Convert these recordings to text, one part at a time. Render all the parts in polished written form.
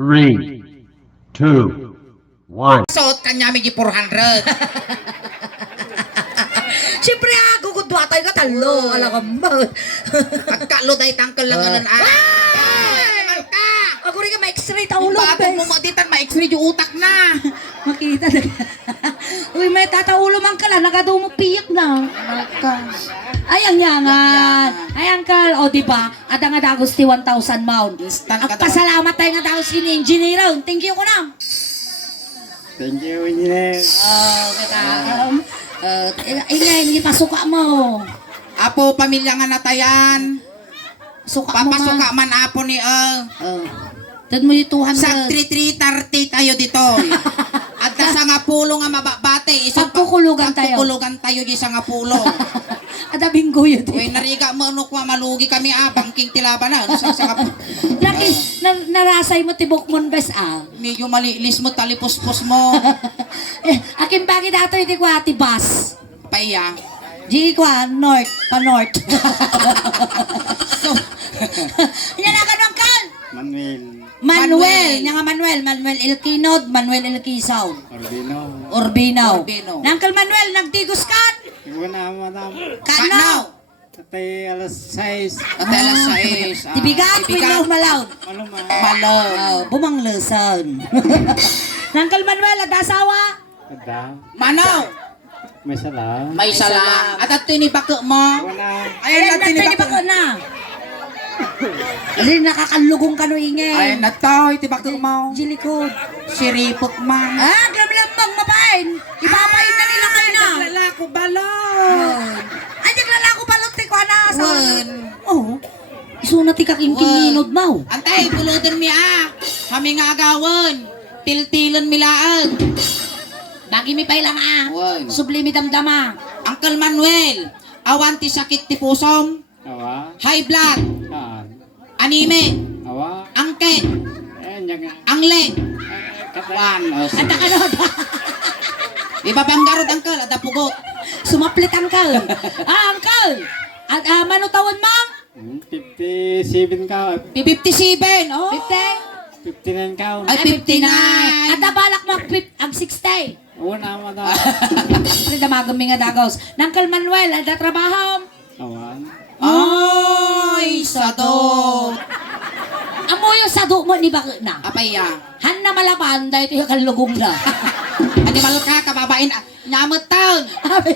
3, 2, 1. Suot kanya may 400. Siyempre ako kung duwatay ka talo. Alam ka mo. Pagkalo dahil tangkal lang anan Ako rin ka ma-x-ray taulog. Bakit mo maditan ma-x-ray yung utak na. Makita na. Uy, may tataulo man ka lang. Nagado mo piyak na. Ay, ang yangan. Ay, angkal. O, diba? Ada nga dagos ti 1,000 pound. Instant ka daw. Pasalamat tayo nga dagos kini engineer. Thank you ko na. Thank you, engineer. Oh, kita. Ingay, ipasuka mo. Apo, pamilya nga natayan. Suka mo Papasuka man apo ni Oh. Tad mo yung 200. Sa 3330 tayo dito. At sa nga pulo nga mababate. Pagkukulugan tayo. Pagkukulugan tayo di sa nga pulo. Ada binggo yun. Uy, nariga mo ano kwa malugi kami bangking tilaba na. Sa Laki, narasay mo tibok mo bes medyo malilis mo talipuspos mo. Akin bakit ato hindi ko ati bus. Paya. Di ko north, pa north. So, Yan na ganun kan. Manuel. Manuel, nga Manuel Ilkinod, Manuel Ilkisaw. Orbino. Urbinaw. Urbino. Nangkal Manuel, nagtigos kan? Iwan na, madam. Kanaw. Tatay alas 6. at alas 6. Tibigat, pwede malaw. Ano ma? Malaw. Bumanglesan. Nangkal Manuel, at asawa? Kada. Manaw. May sala. May salam. At tinibako mo. Iwan na. Ayan na Pwede tinibako. ba na? Alin, nakakalugong ka no ingay. Ayan na to. Itibako mo. Jilikod. Siripok man. Glamlambang mapain. Ipapain na nila kayo na. Lalako balon. Ay, naglalako balot ti ko na. Wan. Oh. Iso na ti kakingkinginod mo. Antay, pulutan mi Kami nga agawan. Tiltilan mi laag. Bagi mi pailang Wan. Sublimi damdama. Uncle Manuel. Awan ti sakit ti pusom. Awa. High blood. Kaan. Anime. Awa. Angke. Yan. Angle. Katawan. Anda ka no. Ibabanggarod uncle. Ada pugot. Sumaplit angkal. Angkal. At manutawan mo? 57 ka. 57. Oh. 50? 59 ka. Ay, 59. At balak mo ang 60. Iwan na, madam. Siyempre damagami nga dagos. Nangkal Manuel, ada trabaho. Awan. Ay, sado. Amo yung sado mo ni bakit na? Apaya. Han na malapan dahil ito yung kalugong na. Adi malot ka, kababain. Nyamot taon.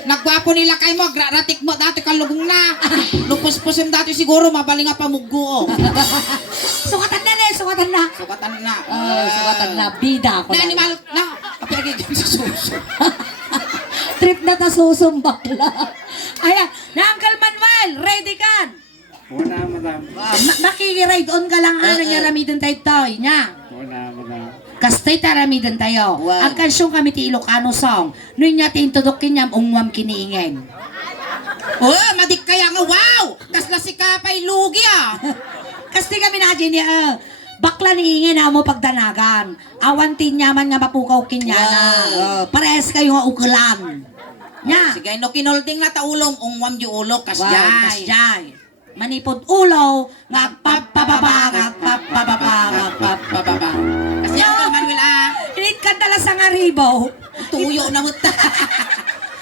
Nagwapo nila kay mo. Ratik mo dati kalugong na. Lupos-pusim dati siguro. Mabaling nga pamuggo. Sukatan na na, sukatan na. Sukatan na. Sukatan na, bida ko Na, ni na. malot na. Apaya gigam sa suso. Trip na ta susumbak na. Ayan, na Uncle Manuel, ready kan? Iwan na, madam. Makikiride on ka lang ano niya ramidon tayo toy niya. Iwan na, madam. Kastay taramidon tayo. Wow. Ang kansyong kami ti Ilocano song. Noon niya tintudokin niya ungwam kiniingin. Oh, madik kaya nga. Wow! Kasla si Kapay Lugi Kasi kami na niya, bakla ni ingin na mo pagdanagan. Awantin niya man nga mapukaw kinya na. Parehas kayo nga ukulan. Nya. Sige, no kinolding na taulong. Ungwam di ulo. Kasyay. Kasyay. Manipod ulo, nga papababa, nga papababa, nga Pababa. Kasi Uncle Manuel Init ka tala sa ngaribo. tuyo na mo ta.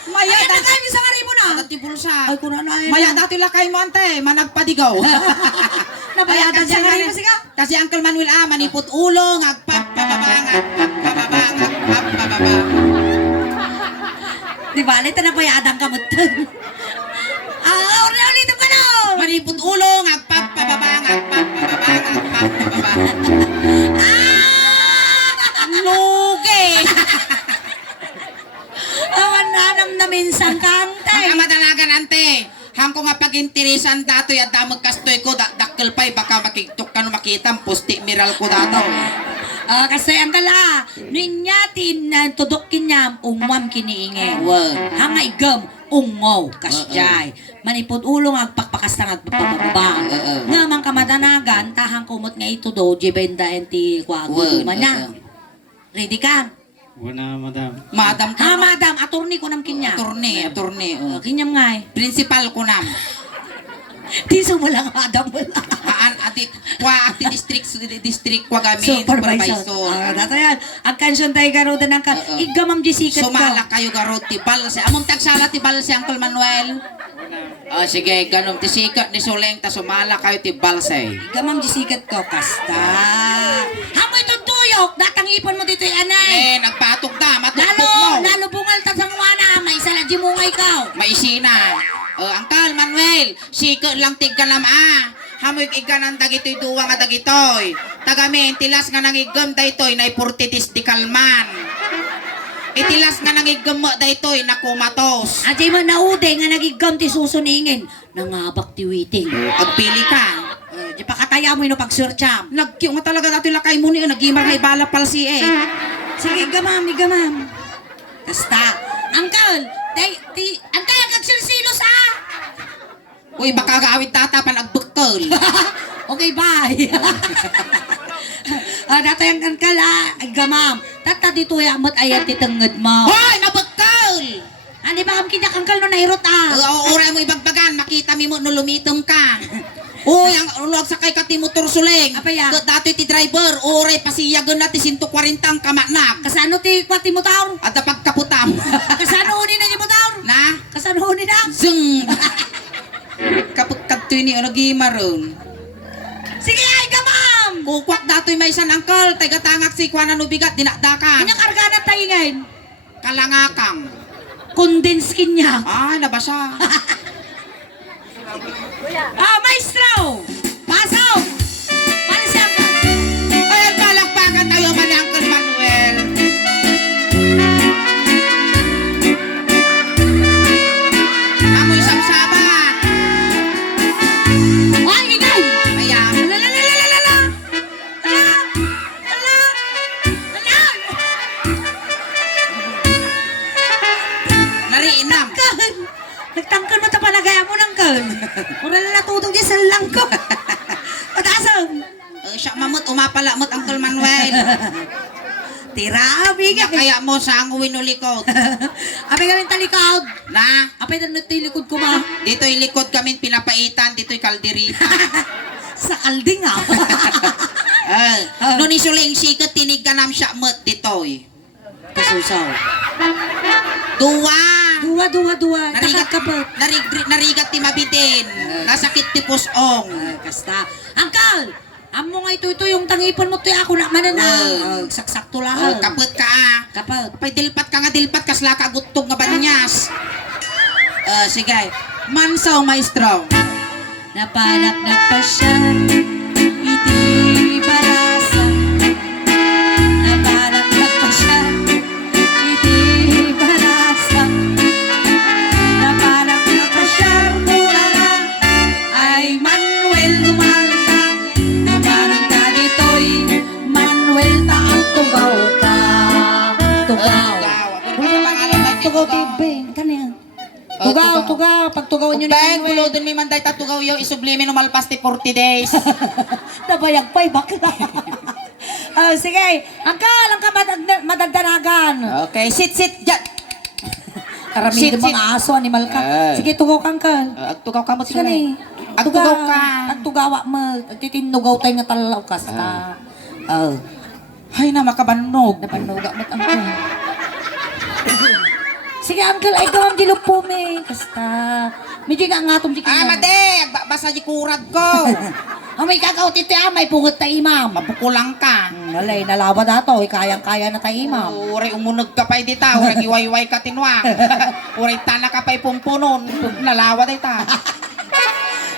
Maya, na kayo sa ngaribo na. Dati bulsa. Ay, kung ano ay. Maya dati lakay mo ante, managpadigaw. Nabayadan sa ngaribo siya. Kasi Uncle Manuel manipot ulo, ngagpapababa, ngagpapababa, ngagpapababa. Di ba, alita nabayadan ka mo. Ulitin ka na. Manipot ulo, ngagpapababa, ngagpapababa, ngagpapababa. Lugi! Awan na na minsan kang Ang madalagan ante. Hangko nga pag-interesan dato at damag kastoy ko, dakkel pa'y baka makiktok ka no makita, pusti miral ko dato. Kasi ang kala, ninyatin na tudokin niya umam kiniingin. Wow. Hanga igam, ungaw, kasyay. Manipod ulong agpakpakastang at papababa. Nga man kamadanagan, tahang kumot nga ito do, jibenda enti kwa guduman niya. Ready ka? Iwan na, madam. Madam Ha, madam, attorney ko nam kinya. Attorney. Kinyam nga eh. Principal ko nam. Di mo lang, madam mo lang. ati district kwa kami Supervisor. Dato yan. Ang kansyon tayo garo din ang igamam jisikat Sumala ka. kayo garo ti balse. Among tagsala ti balse Uncle Manuel. Sige, ganun ti sikat ni Soleng ta sumala kayo ti balse. Igamam jisikat ko. Kasta. Hamoy tutuyok. Datang ipon mo dito yung anay. Nagpatok ta, matutpok mo. Lalo bungal ta sa ngwana. May isa na jimungay ka. Maisina. Uncle Manuel, sikat lang tigka lam Hamoy iganan dagitoy duwa nga dagitoy. Tagamin tilas nga nangigam daytoy na 40 di kalman. Itilas nga nangigam mo daytoy na kumatos. Ajay man naude nga nagigam ti susuningin. Nangabak ti witing. Agpili ka. Di pa kataya mo yung pag-searcham. Nagkiyo nga talaga dati lakay mo niyo, nagimar kay bala palsi Sige, igamam, igamam. Kasta. Uncle, antay ang kagsilsilos Uy, baka gaawit tatapan agbukol. Okay, bye. Dato yung uncle igamam. Tata dito yung amat ayat titangad mo. Hoy, nabukol! Ano ba kam kinyak uncle no nairot Uray mo ibagbagan, makita mi mo no lumitom ka. Uy, ang ulog sa kay kati motor suleng. Apa ya? Dato ti driver, uray pasiyagan na ti 140 ang kamaknak. Kasano ti kwati mo taon? At pagkaputam. Kasano unin na niyo mo taon? Na? Kasano unin na? Zung! Kapag kadtoy ni gimaron. Sige, ay gamam! Kukwak dato'y may isang angkol, tagatangak si Kwana no bigat, dinakdakan. Kinakarga na tayo ngayon. Kalangakang. Condense skin niya. Ay, nabasa. Maestro! Pasaw! Palisya ka! Ayan, palakpakan tayo man ni Uncle Manuel. Amoy samsabat. Ay, ingay! Ayan. Ala! Nariinam. Nagtangkal mo ta panagaya mo ng kan. Mura na natutog niya sa langko. Patasam! Siya mamut, umapala mo't Uncle Manuel. Tira, biga. Kaya mo sa ang winulikot. Apay kami talikod. Na, Apay na natilikod ko ma. dito'y likod kami pinapaitan, dito'y kalderita. Sa kalding No ni Suling sikat tinig ka nam siya mo't dito'y. Kasusaw. Duwa. Duwa. Narigat Takakabat. narigat ti mabitin. Nasakit ti pusong. Kasta. Angkal! Amo nga ito yung tangipon mo to ako na mananang. Saksakto lang. Kaput ka Kapag. Pay dilpat ka nga dilpat kasla ka gutog nga banyas. Sige. Mansaw maestro. Napanak pa siya, iti barasa. Napanak pa siya, iti barasa. Napanak pa siya, mula ay Manuel Dumalta. Dumalong ka dito'y Manuel ta ang tugaw ka. Tugaw. Tugaw tibing. Kanya. Tugaw. Pag tugaw nyo ni Bang, Manuel. gulo dun mi manday tatugaw yo isublimi no malpas ti 40 days. Nabayag pa'y bakla. Sige, angkal, ang madagdanagan. Okay, sit dyan. Karami Sit, ng mga aso, animal ka. Ay. Sige, tugaw ka, angkal. Agtugaw ka mo Sige ni. Agtugaw ka. Agtugawa mo. Titinugaw tayo nga talalaw ka. Hay na makabanog. Napanuga mo't angkal. Sige, angkal, ay gawang dilog po, me. Kasta. Medyo nga atong di ka. Made, basa di kurad ko. May kakao titi, may pungot ta imam. Mapukulang ka. Alay, nalawa dato. Kayang-kaya na tayo imam. Uray umunog ka pa'y dita, uray giwayway ka tinwang. Uray tana ka pa'y pumpunon, nalawa day ta.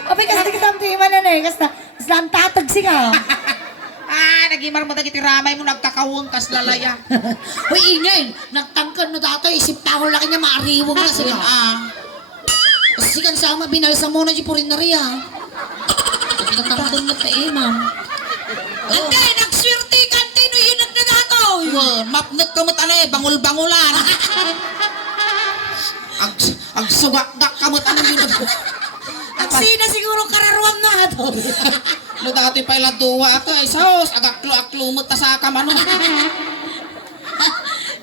Abay, kasi kasamti iman na eh. Kasta ang tatag siya. Nagimar mo dagiti ramay mo, nagkakawon, kas lalaya. Uy, ingay. Nagtangkan no dato. Isip tao laki niya maariwang na siya. Kasi kan sama binalsa mo na di po rin na rin Nagtangkan na pa imam. Ante, nagswerte ka. Ante, no hinag na dato. Mapnag ka mo't bangul-bangulan. Ang sugak-dak ka mo't yun. Ang sina siguro kararuan na dato. No dati pa'y laduwa ka, sos, agaklo-aklo mo't ta sa kamano.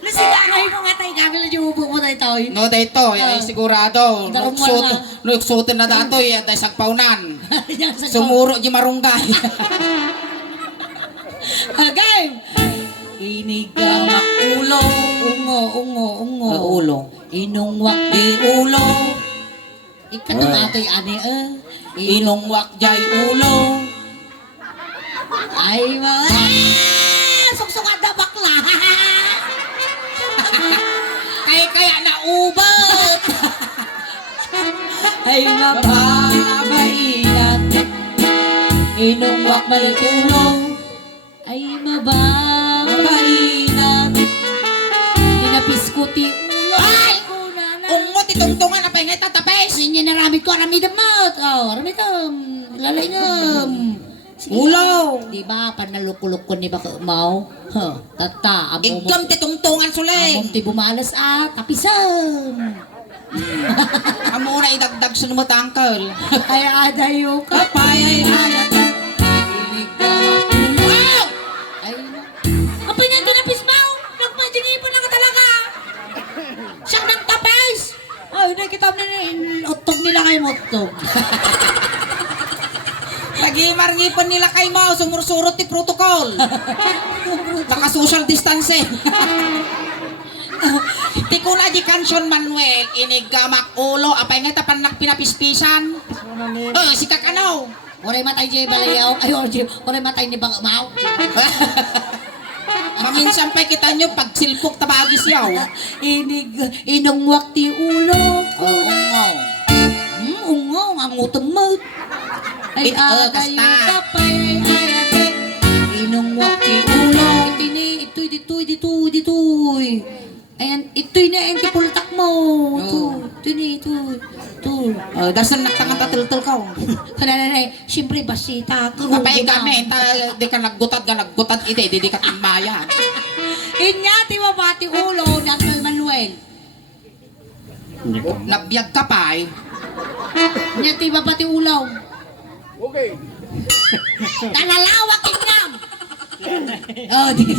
No Masigangay mo nga tayo kami lang yung upo mo tayo tayo. No, dito, ay sigurado. Darumwal na. Nagsutin na dato, yan tayo sagpaunan. Sumuro di marunggay. Game! Inigamak ulo, ungo. Ulo. Inungwak di ulo. Ikatong ato'y ani Inungwak jay ulo. Ay, mga... Suksukad na bakla! Kaya na ubot. Ay, mababainan. Inungwak balik ulo. Ay, mababainan. Inapiskuti ulo. Ay, una na. Ungot itungtungan na pa yung tatapes. Sinye na ramid ko, ramid damot. Oh, ramid lalay ngam. Ulo. Di ba, panalukulok ko ni baka mau? Huh, tata, amo mo. Igam titungtungan sulay. Among ti bumalas kapisam. Amo na idagdag sa numatangkal. Ay, adayo ka. Kapay ay ayat. Wow! Ay, apa niya tinapis mo? Nagpadinipon na ka talaga. Siyang nang tapis. Ay, nakita mo na utog nila kayo utog. Lagi marngipon nila kay mo, sumursurot ti protocol. Baka social distancing. Ti kuna di kansyon Manuel, inigamak ulo, apay nga tapan pinapispisan. Si kakano. Oray matay jay balayaw. Ay, oray matay ni bang mau. Maminsan pa kita nyo, pag silpok tabagis yaw. Inungwak ti ulo. Oo. Ungong, ang utumot. Ay, kayo kasta. kapay, ay, inungwak ti ulo. Ito'y. Ayan, ito'y na, enti pultak mo. Ito'y. Dasan nagtangan tatiltil ka. Kananay, siyempre basita. Kapay kami, di ka naggutad, ite, di ka timbayan. Inyati mo ba ti ulo, Uncle Manuel? Nabiyag ka pa eh. Inyati mo ba ti ulo? Okay. Nalalawak inam. Oh, di.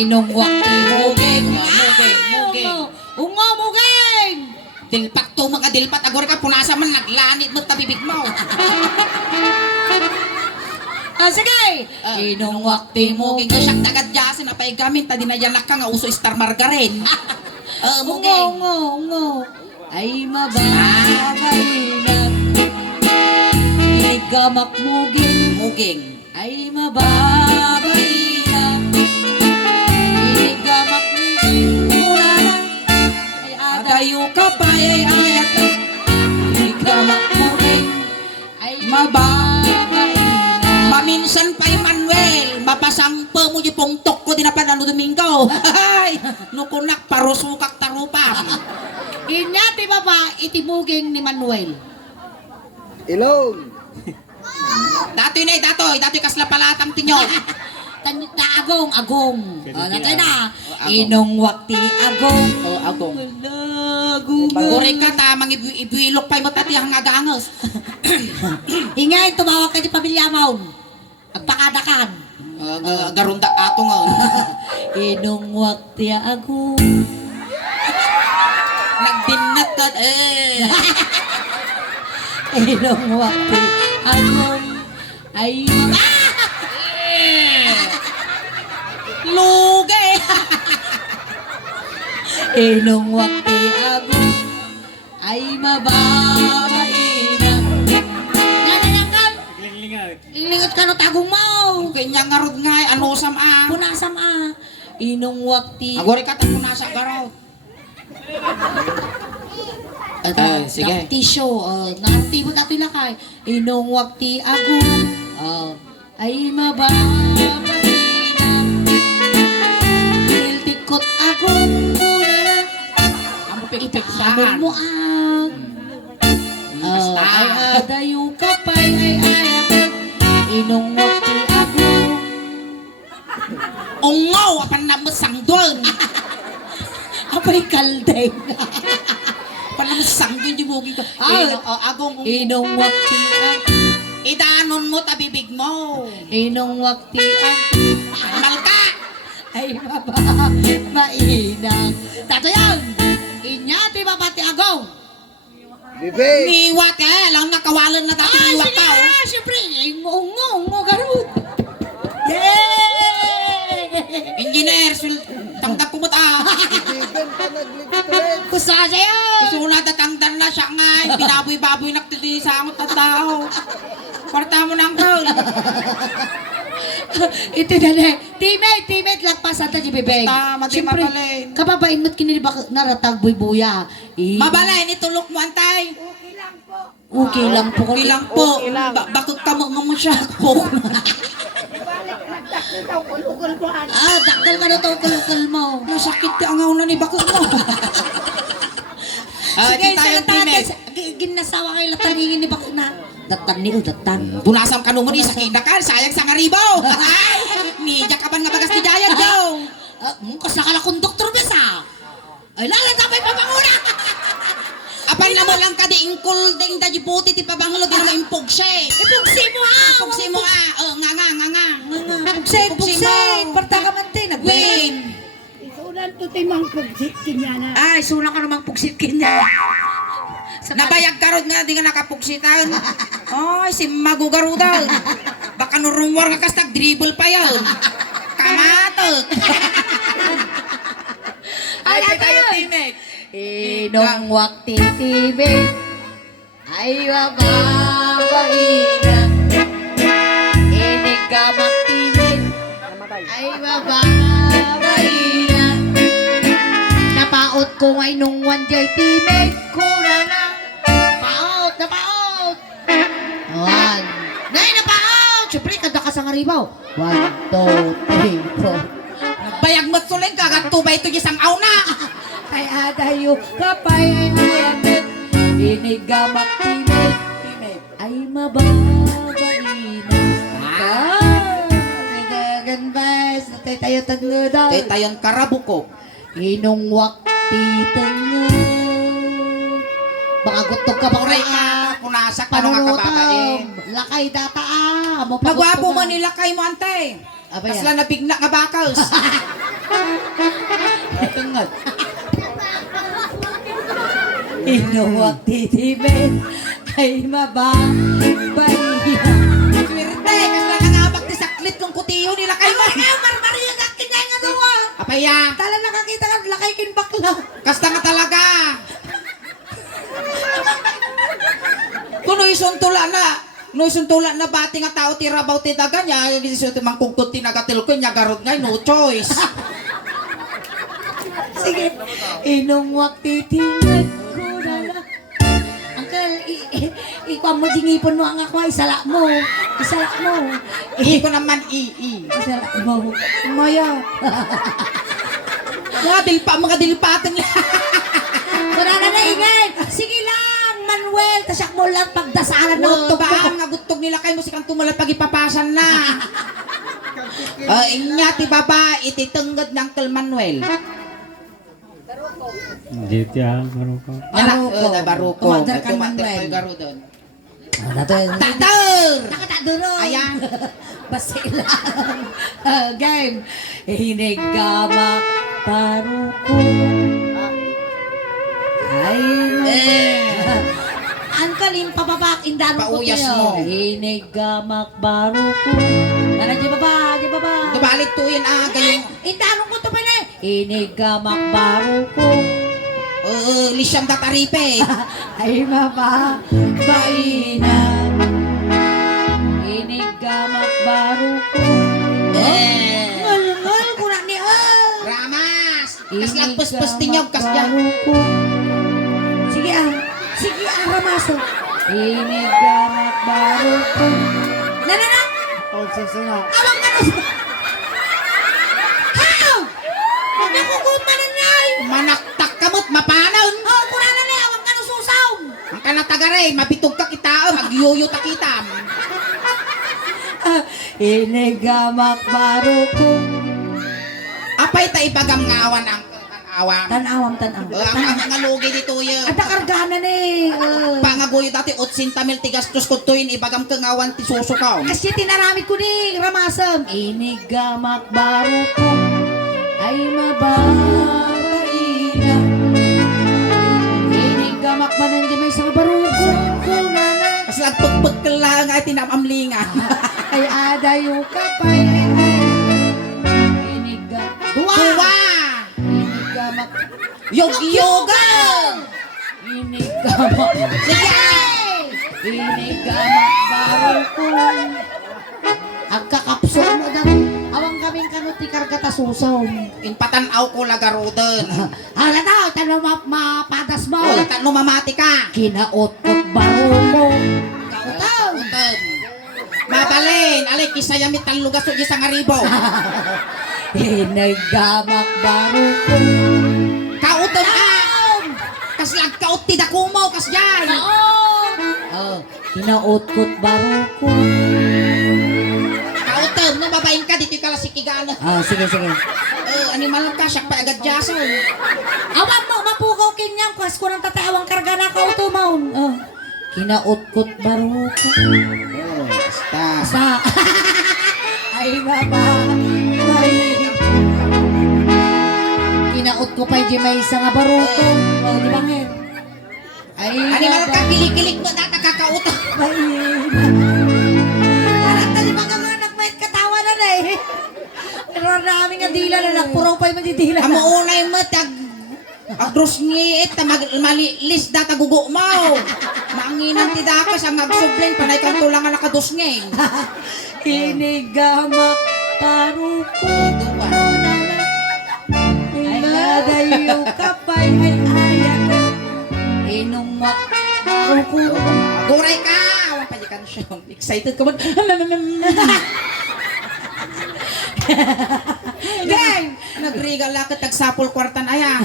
Inungwak ti mugeng. Mugeng. Dilpak to mga dilpat, agor ka punasa man, naglanit mo tabibig mo. Sige. Inungwak ti Muging mugeng. ka siyang tagadyasin, apay gamin, tadi na yanak ka nga uso star margarin. Muging. Ungo. Ay mababay na. Inigamak muging. Ay mababay na. Inigamak muging. Mula na. Ay Adayo ka pa ay ayat. inigamak muging. Ay mababay na. Maminsan pa Manuel, mapasangpa mo yung pungtok ko dinapan ano Domingo. Nukunak parusukak tarupa. Inyati baba itimuging ni Manuel. Ilong. Datoy kasla palatang tinyo. Agong. Natay na. Agong. Inong wakti agong. Agong. Wala, gugo. Baguri ka ta, ibuilok pa mo tati ang agangos. Ingay, tumawag ka di pamilya mo. Agpakadakan. Garunda ato nga. Inong wakti agong. Nagbinat ka Inong wakti agong. Ay mga... Luge. Inong wakti agong. Ay mababainan. Nananangkan. Linglingan. Ilingot ka no tagong mo. Kanya ngarod nga ano sam Punasam Inong wakti. Aguri ka ta punasa garaw. Sige. Tisyo. Narti mo dati lakay. Inong wakti agong. Ay mababainan. Tiltikot agong. Amo pik-pik Sabon mo Basta. ay adayo kapay ay ayat. Inong wakti agong. Ungaw apan namot sangdon. Apay kalday. Panamot sangdon yung mugi ko. Agong Inong wakti agong. idanon mo tabibig mo. Inong wakti agong. Malka. ay mainang. Tato yan! Inyati mapati agong! Bibig! Niwat ka, lang nakawalan na dati Ay, niwat sige ka. na! Siyempre, ungo, garut! Yay! Engineer, tangtap kumot ah. Bibigan ka naglipit. Gusto ka sa'yo! Sulat at tangdan na siya nga. Binaboy-baboy nagtitisangot at tao. Parta mo na ang kaul. Ito na na. Teammate lang pa sa tayo, bibig. Tama, di Siyempre, mabalin. kapapain mo't kinilibak naratag buy-buya. Mabalay, nitulok mo antay. Okay lang po. Okay lang po. Bakit ka mo siya po? Dakdal ka na to, kulukul mo. Nasakit ka ang na ni bakit mo. Sige, di tayo sa teammate. ginasawa kayo lataningin ni Bakit na. Datan ni datan. Bunasam ka nung sa kindakan, sayang sa ngaribaw. Nidya ka ba nga bagas ni Dayan, Joe? Mungkas na ka na kung doktor besa. Ay, lalatapay pa panguna. Apan na mo lang ka di ingkul ding da jibuti ti pabanglo di na impog siya eh. Ipugsi mo ah. Ipugsi mo ah. Oh, nga. Pugsit, Pugsi pugsit. mo. Parta ka man din. Win. Isulan to timang pagsit kinyana. Ay, suna ka namang pugsit kinya. Nabayag karod nga di nga nakapugsitan. Ay, si magugarudaw. Baka nurumwar ka kas dribble pa yun. Kamatot. Ay, tayo teammate. Inong wakti tibig ay mababaina. Inig ka magtibig ay mababaina. Napaot ko ngay nung wanjay tibig ko na lang. Napaot. One. Nay, napaot! Siyempre, kada ka sa ngaribaw. 1, 2, 3, 4. Bayag matsuling ka, gatubay ito isang auna. Ay adayo kapay ay ayamit. Inigamak timid ay mababaina. Nagagan bes. Natay tayo tagludaw. Tay tayon karabuko. Inong wakti tangod. Baka gutog ka bang Kuray ka, punasak ka mga kababain. Lakay data ah. Magwapo mo nila kay mo antay. Abay, Kasla nabigna nga bakals. Tungod. Inuwag titibid ay mababaina. Swerte, kasla nangabak ti saklit kung kutiyo nila kay mo. Marmariya ka kinay nga nawa. Apaya, Tala nakakita ka lakay kin bakla. kasta nga talaga. Kuno isuntula na bati nga tao ti rabaw ti daga niya, isunt mangkugkot ti nagatil ko niya garod nga no choice. Sige. Inuwag titibid ko na lang. Uncle, ikuha mo dingipon mo ang ako. Isala mo. Hindi ko naman ii. Isala mo. Maya. Mga dilpatan niya. Wala na ingay. Sige lang, Manuel. Tasyak mo lang pagdasalan na utog Ba mo. nga gutog nila kay musikang tumulat pagipapasan na. Inya ti baba ititunggod ng Uncle Manuel. Dito yan, baruko. Baruko. Commander Kang Commander Manuel. kay Garudon. Tator! Nakataduro! Ayan. Basta lang. Game. Hinigamak paruko. Ay, ang kalim pababak, indaro ko Pauyas kayo. mo. Hinigamak baruko. Tara, di baba. Tubalit tuin gayong Indaro ko to pa na. Hinigamak baruko. lisyam dataripe. Ay mapapainan. Inigamak baruko. Ngal, kurang ni Ramas. Kas lagpus-pus tinyog kas dyan. baruko. Sige ramaso. Inigamak baruko. Na. Oh, susunod. Awang ka na. How? Nakuguma na ngay. Manaktak kamot mapanon. Oh, kurang na awang ka na susaw. Ang kanatagare, mabitog ka kita, magyuyo ta kita. Inigamak baruko. Apay ta ipagam ngawan ang tanawan. Tanawam. Ang ngalugi dito yun. At nakargana ni. Pangagoy dati 80 mil tigastos ko tuin ibagam ka ngawan ti susukaw. Kasi tinaramit ko ni Ramasam. Inigamak baruko. ay mababaina. Inigamak manan di may sa barugo ko nana. Kasi nagpagpag ka lang ay tinamamlingan. Ay adayo ka pa'y inigamak. Tuwa! Inigamak. Yoga! Inigamak. Sige! Inigamak barugo. Ang kakapso mo na. Awang kaming kanuti kargata susaw. Inpatanaw ko lagaroden. Hala daw, tanong mapatas mo. O, tanong mamati ka. Kinaot-ot barugo. Kautaw! Mabalin, alay kisayamit ang lugas o isang aribo. Inigamak barugo. Kauton ka! Kas lagkaot ti dakumo, kas yan! Oh, kinaot-ot barugo. Kauton, nababain ka, dito ka lang sikigana. Sige. Animal ka, siyak pa agad jason. Awan mo, mapugaw kinyang kwas ko ng tatawang karga na kauto maun. Kinaot-kot barugo. Basta. Sa ay baba. Ay. Kinaot ko pa di may isa nga barugo. Di ba ngin? Ay Animal ka, kilik-kilik mo, data kakauton. Ay. Parang tali ba nga nagmait katawa na na eh. Pero namin nga dila na nagpuraw pa yung madidila. Amo unay mo, agros ngiit, malilis data gugo mo. Manginan ti dakas, ang magsublen, panay kang tulangan nakados ngayon. Inigamak paruko. Ay nadayo kapay ay ayan. Inumak paruko. Guray ka! Awan pa yung kansyon. Excited ka mo. Gang! Nagrigal lang ka tagsapol kwartan aya.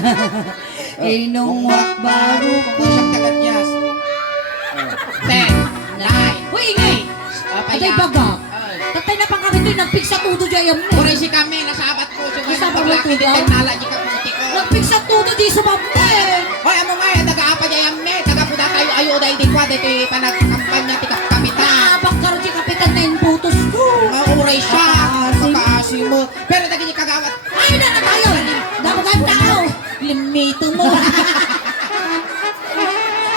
Inumak baruko. Siyang tagadyas. 10, 9. Uy, ingay! Atay baga. Tatay na pang kakito'y nagpiksa tudo dyan mo. Kuray si kami, nasabat ko. So, Isa ngayon, pa paglaki mo din, tugaw? nala di ka puti ko. Nagpiksa tudo di sumamay. Hoy, amo nga, taga-apa dyan me. Taga-puda tayo, ayo, dahil di kwa, dito yung panagkampanya, tika kamita. Abang karo di kapitan na yung putos ko. Mauray siya. Makaasim. Makaasim mo. Pero tagi di kagawat. Ay, na tayo. Damagan tao. Limito mo.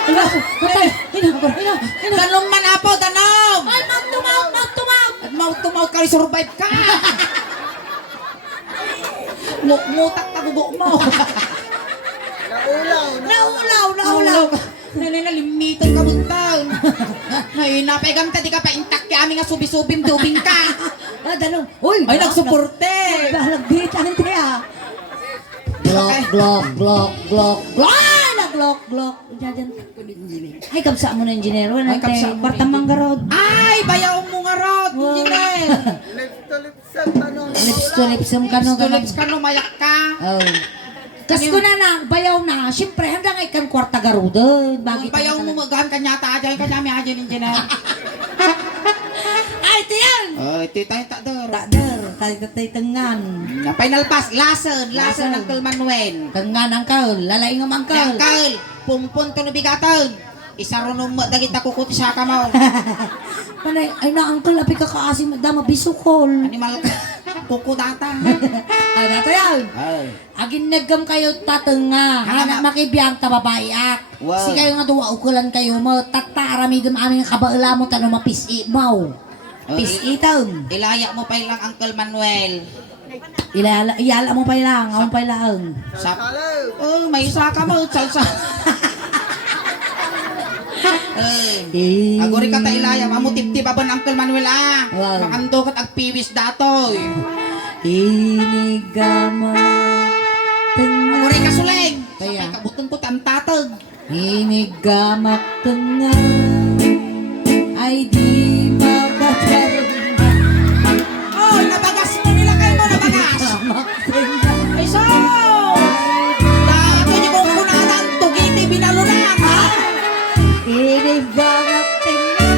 Ina, tatay. Ina. Danom man apo, danom. Ay, magtumaw. At maut-tumaut ka, survive ka. Mutak ka gugo mo. Naulaw. Nanay na limitan ka buntaw. Ay, napegam ta, di ka pa intak kaya aming nga subi-subim, dubing ka. Danong. Uy, Ay, nagsuporte. Nagbitan tayo. Glok. Ay, naglok. Diyan. Ay, kapsa mo na engineer. Ay, kapsa mo na Kwartang manggarod. Ay, bayaw mo nga rod, engineer. Lips to lips ang tanong. Lips to lips ang kano. Tulips ka, numayak ka. Oh. Kas ko na bayaw na. Siyempre, hanggang ay kan kwarta garudo. Ang bayaw mo magahan kanya ta, ajan kanya may ajan engineer. Ay, tiyan! Ay, titay takder. Takder, tayo tengan. Na final pass, lason ng Manuel. Tengan ang kaul, lalay nga mang kaul. Yakal, pumpun to nubigatan. Isa runong mo, dagit na kukuti sa kamaw. Panay, ay na angkol, api ka kaasim, dama bisukol. Animal ka, kukudata. Ay, nato yan. Agin nagam kayo tatenga. Hana makibiyang tababae ak. Wow. Si kayo nga duwa ukulan kayo mo. Tatarami dum aming kabaala mo tanong mapisi mo. Pisitan. Ilaya mo pa lang Uncle Manuel. Iyala mo pa lang, amon pa lang. Sa, oh, may isa ka mo, salsa. Agori ka ta ilaya, mamutip-tip abon Uncle Manuel ah. Wow. Makando kat agpiwis datoy. Inigama tenga. Agori ka suleg. Kaya? Sabay kabutong ko ang tatag. Inigamak tenga. Ay di magkakaroon. Oh, nabagas mo nila kayo mo, nabagas. Gamak tenga. Ay so! Dato niyo kong kunanan, tugiti binalunan ha? Inigamak tenga.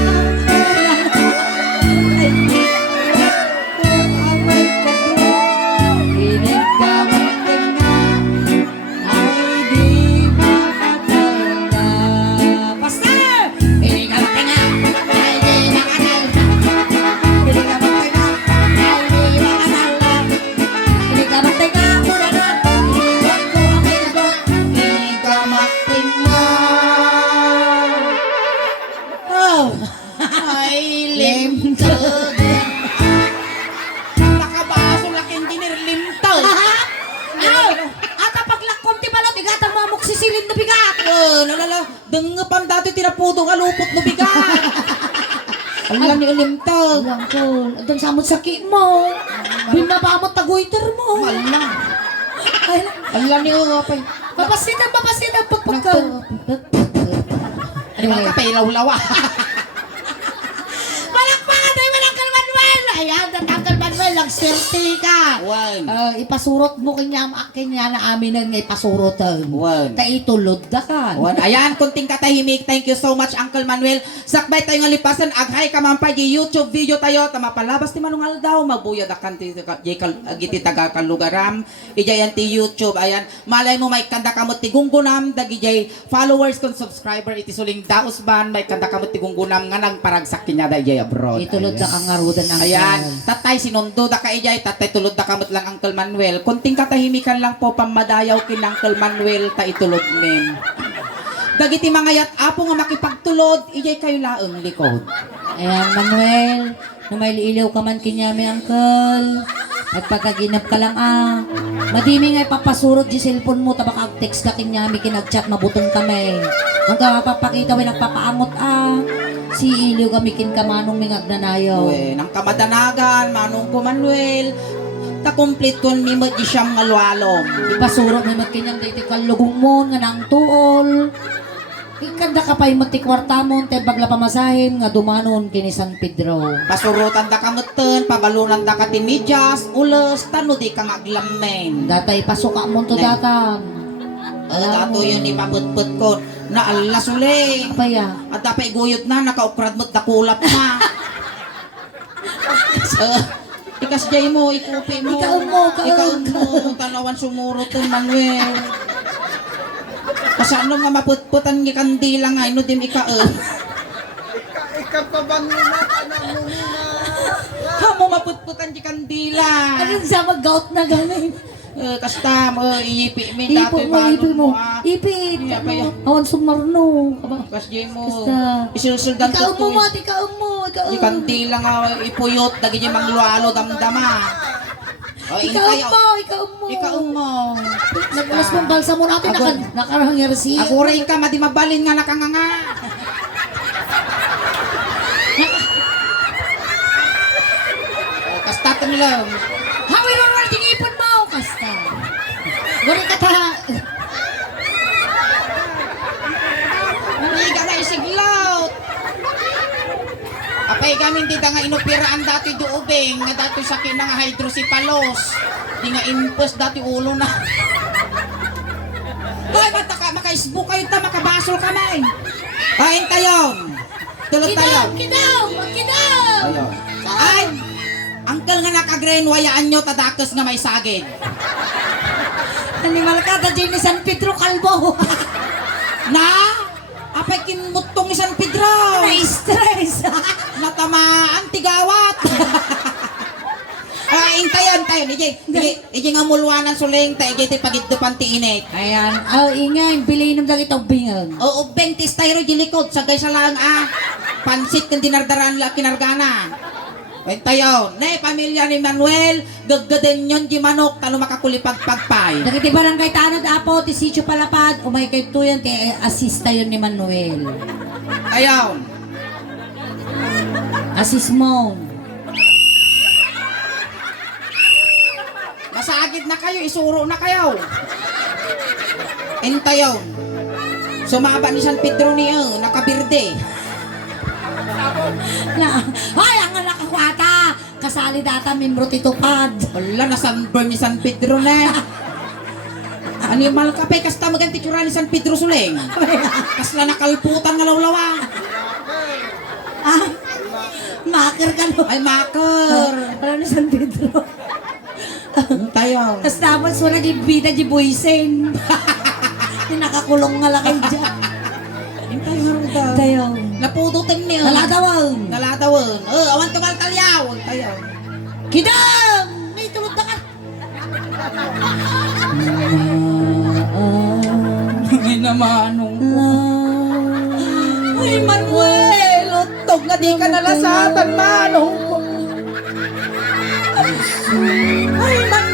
Inigamak tenga. Ay di makatanda. Pastor! Inigamak tenga. Ay di makatanda. dengepam dati tinaputo ka lupot no bigat. Alam ni ulimtog. Alam ko, doon sa amot sakit mo. Binabamot tagoiter mo. Alam. Ay, Alam ni Upay. papasitan, pagpagka. Ano mga kapailaw-lawa? Palakpakan tayo, Uncle Manuel. Ayan, Uncle Manuel, nagswerte ka. Wan. Ipasurot mo kanya na amin nga ipasurotan. Wan. Ta itulod da ka. Wan. Ayan, kunting katahimik. Thank you so much, Uncle Manuel. Sakbay tayo nga lipasan. Aghay ka man pa, YouTube video tayo. Tamapalabas ti manungal daw. Magbuya da kan giti taga kalugaram. Ijayan ti YouTube. Ayan, malay mo may kanda kamot ti gunggunam. Dagijay followers kon subscriber. Iti suling daos ban. May kanda kamot ti gunggunam nga nagparagsak kinya da ijay abroad. Itulod da kang ngarudan ng Ayan, tatay sinundo da ka ijay, tatay tulod da kamot lang Uncle Manuel. Kunting katahimikan lang po pamadayaw kin Uncle Manuel ta itulod men. Dagiti mga yat apo nga makipagtulod, ijay kayo laeng likod. Ayan, Manuel. Na may liilaw ka man kinyami, Uncle. At pagkaginap ka lang, Madimi nga ipapasurot di cellphone mo, tabak text ka kinyami, kinag-chat, mabutong kami. Ang kapapakita, may nagpapaangot, Si Iliw kami kinkamanong mingag nanayaw. Uwe, nang kamadanagan, manong ko Manuel, ta complete kon mi di siyam nga lualom. Ipasurot na magkinyang dito kalugong mo, nga nang tuol. Ikanda ka pa yung matikwarta mo, te bagla pamasahin, nga dumanon kini San Pedro. Pasurutan da kameten, pabalunan da ka ti medyas, ules, tano di ka nga aglamen. Datay pasuka mo to Ne. datang. Dato yun ipaputput ko, na alas uli. Apa ya? At dapat iguyot na, nakaukrad mo't nakulap na. Ikas jay mo, ikupi mo. Ikaon mo, Ikaon mo, tanawan sumurot ng Manuel. Kasano nga maputputan ni kandila nga, ino dim ikaon. Ikaw pa bang anak mo na? Hamo maputputan ni kandila. Ano sa mag-gout na galing? Kasta mo, iipi mi dati Ipit mo, ipit mo. Ipit. Iya pa yan. Awan sumarno. Aba. Kas jay mo, Basta. isulsuldan Ikaw mo, to. mati, ikaw mo, ikaw Di mo. kandila nga ipuyot, dagi niya mang lualo damdama. O, Ikaw mo, ikaw mo. Ikaw mo. Nagulas mong balsa mo natin, nakarangir siya. Ako rin ka, madi mabalin nga nakanganga. O, kasta lang. Hawin mo naman yung ipon mo, kasta. Guri ka ta. Maniga na isiglaut. Apay gamin di nga inopiraan dati duubeng, nga dati sakit na nga hydrocephalus. Di nga impos dati ulo na. Hoy, maka-Facebook kayo ta, makabasol ka man. Kain tayo. Tulog tayo. Kidaw, kidaw. Ayun. Ay! Angkel nga nakagrain, wayaan nyo tadakos nga may sagid. Animal ka, ta Jenny San Pedro Calvo. Na? Apay kinmutong ni San Pedro. Na-stress. Natamaan tigawat. Ay, intayon tayo. Iji nga mulwanan suling, ta iji ti pagiddupan ti init. Ayan, ingay, bilinom lang ito bingan. Oo, 20 styro di likod, sagay sa lang pansit kang dinardaran la kinargana. Tayo, ne, pamilya ni Manuel, gaggaden yon di manok, talo makakulipag-pagpay. Dagiti barangay tanod apo, ti sitio palapad, umay kay tuyan, ti assist tayo ni Manuel. Ayaw. Assist mo. Masagid na kayo, isuro na kayo. Intayon. Sumaba ni San Pedro niyo, nakabirde. Ay, ang anak kakwata! Kasali data, membro titupad. Wala, na sunburn ni San Pedro na. Animal ka pa, kasta maganti tsura ni San Pedro suling. Kasla nakalputan nga lawlawa. Maker ka no. Ay, maker. Ano ni San Pedro? Tayo. Tapos tapos wala di bida di boysen. Nakakulong nga lang kayo dyan. Tayo. Tayo. Napudutan niyo. Nalatawang. Nalatawan. Awan tumal talyaw. Tayo. Kidam! May tulog na ka. Ay namanong. Ay, Manuel. Utog nga di ka nalasatan, manong. Ay, Manuel.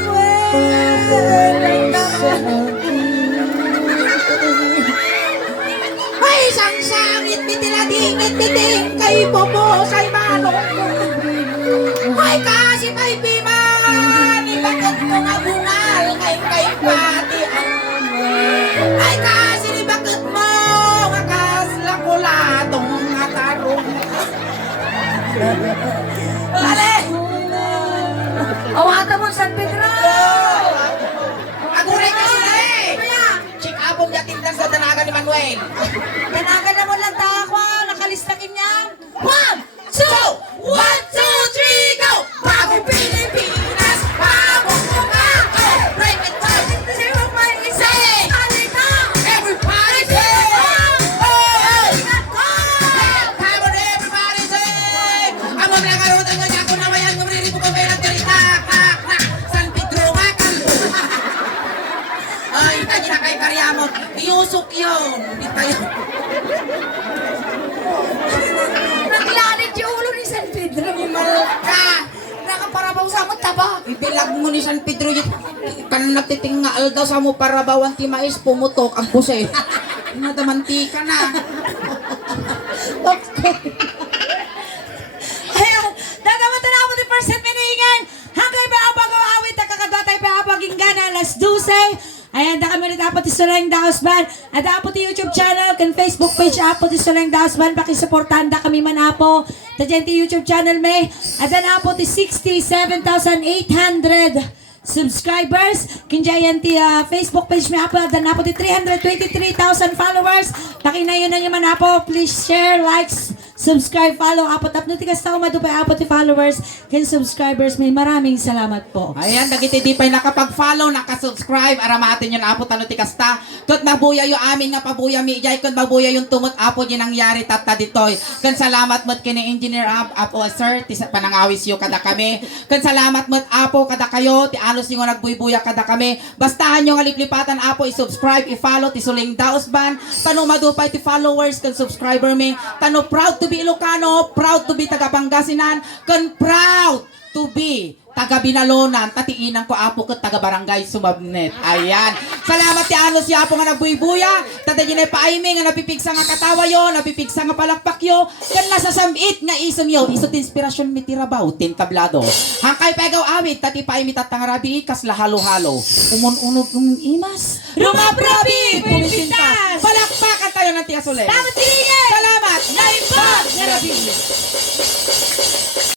Isang sangit mitiladingit miting kay Bobo say manong. May kasi may biman, ibakit ko nga bungal kay pati. Ay kasi ibakit mo, kakas lakulatong nga tarong. Bale! Awata mo San Pedro! Aguray ka sila eh! Check upon yatindan sa danagan ni Manuel. Tanagan na mo lang ako, nakalistakin niyan. 1, 2, 1, 2, 3, go! Bagong Pilipinas, bagong Bungako! Break it down, zero point say! Everybody say! Oh! Come on, everybody say! Ang mga nagarotan nga niya kung nawayan ng ririto ko kaya nagkalitak! San Pedro nga ka! Ay, tanya na kay Karyamon. Iusok yun! Hindi tayo. Naglanit yung ulo ni San Pedro. Malka! Nakaparabaw sa mo taba. Ibilag mo ni San Pedro yun. Kan nagtitingal daw sa mo para bawang timais pumutok ang puse. Nadamanti ka na. Ayan, nagawa na ako ni Percent Miningan. Hanggang ba ang pag-awit na kakadwatay pa ang paginggan alas 12. Ayan, da kami rin apot iso lang daos ban. At apot YouTube channel, kan Facebook page apot iso lang daos ban. Pakisuportahan da kami man apo. Tadyan ti YouTube channel may. At dan apot is 67,800 subscribers. Kinjayan ti Facebook page may apo. Dan apot ti 323,000 followers. Pakinayon na nyo man apo. Please share, likes, subscribe, follow. Apot up na ti kastaw madupay apot ti followers. Kin subscribers may maraming salamat po. Ayan, dagiti di pa'y nakapag-follow, nakasubscribe, aramatin yun apo tano ti kasta. Kat mabuya yung amin nga pabuya mi ijay, kat mabuya yung tumot apo yun nangyari tata ditoy. Kan salamat mo't kini engineer apo sir, ti panangawis yo kada kami. Kan salamat mo't apo kada kayo, ti alos yung nagbuybuya kada kami. Bastahan yung aliplipatan apo, i-subscribe, i-follow, ti suling daos ban. Tano madupay ti followers, kan subscriber mi. Tano proud to be Ilocano, proud to be taga Pangasinan, kan proud to be taga Binalonan, tatiinan ko apo ket taga Barangay Sumabnet. Ayan. Salamat ti ano si apo nga nagbuy-buya. Tadya na paaymi nga napipigsa nga katawa yo, napipigsa nga palakpak yo. Kan nasasamit nga isom yo, isot inspirasyon mi tirabaw tin tablado. Hangkay pegaw awit tati paaymi tatang rabi kas lahalo-halo. Umun-unod imas. Rumabrabi, Pumisinta. Palakpakan tayo ng tigasule. Salamat, Tingin! Salamat. Naipag! Narabili!